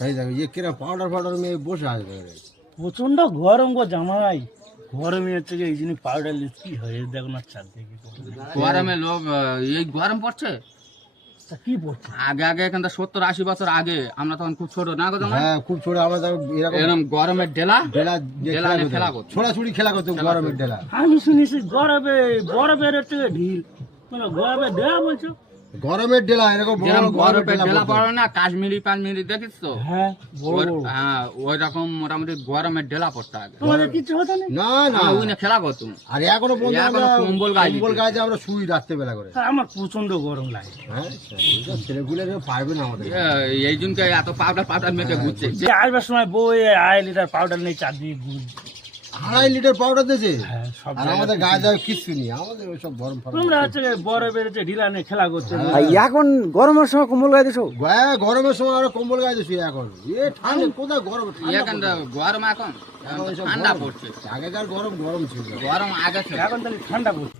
তাই দেখো ইয়ে কিরম পাউডার ফাউডার মেয়ে বসে আসবে। প্রচন্ড গরম গো জামাই, গরমে হচ্ছে যে এই জিনিস পাউডার লিস কি হয় দেখো না চারদিকে গরমে লোক এই গরম পড়ছে। তা কি পড়ছে? আগে আগে এখান থেকে 70-80 বছর আগে আমরা তখন খুব ছোট না গো জামাই? হ্যাঁ খুব ছোট আমরা তখন এরকম এরকম গরমের ডেলা ডেলা ডেলা নিয়ে খেলা করতো। ছোড়াছুড়ি খেলা করতো গরমের ডেলা। আমি শুনেছি গরমে বরফের হচ্ছে ঢিল, মানে গরমে দেয়া বলছো? গরমের ডেলা এরকম বড় যেরকম বড় বরফের ডেলা ডেলা পড়তো। পড়ে না, কাশ্মীরি পাশ্মীরি দেখিস তো? হ্যাঁ বড় বড়। হ্যাঁ ওই রকম মোটামুটি গরমের ডেলা পড়তে আগে। তোমাদের কিছু হতো না? না না ওই না খেলা করতুম। আর এখনো বন্ধু এখনো আমরা কম্বল গায়ে কম্বল দিতে। গায়ে দিয়ে আমরা শুই রাত্রে বেলা করে। তা আমার প্রচন্ড গরম লাগে। হ্যাঁ ছেলেগুলো পারবে না আমাদের। এই জন্যকে এত পাউডার পাউডার মেখে ঘুরছে। যে আসবার সময় বই 2.5 লিটার পাউডার নেই চারদিকে ঘুরছে। 2.5 লিটার পাউডার দিয়েছে। হ্যাঁ সব আর আমাদের গায়ে দেওয়া কিচ্ছু নেই, আমাদের ওইসব গরম ফারম। তোমরা হচ্ছে বরফের হচ্ছে ঢিলা নিয়ে খেলা করছে। এখন গরমের সময় কম্বল গায়ে দিছো? গায়ে গরমের সময় আরো কম্বল গায়ে দিয়েছি এখন। এ ঠান্ডা কোথায় গরম এখন তো গরম এখন এইসব ঠান্ডা গরম। পড়ছে। আগেকার গরম গরম ছিল। গরম আগে ছিল। এখন তাহলে ঠান্ডা পড়ছে।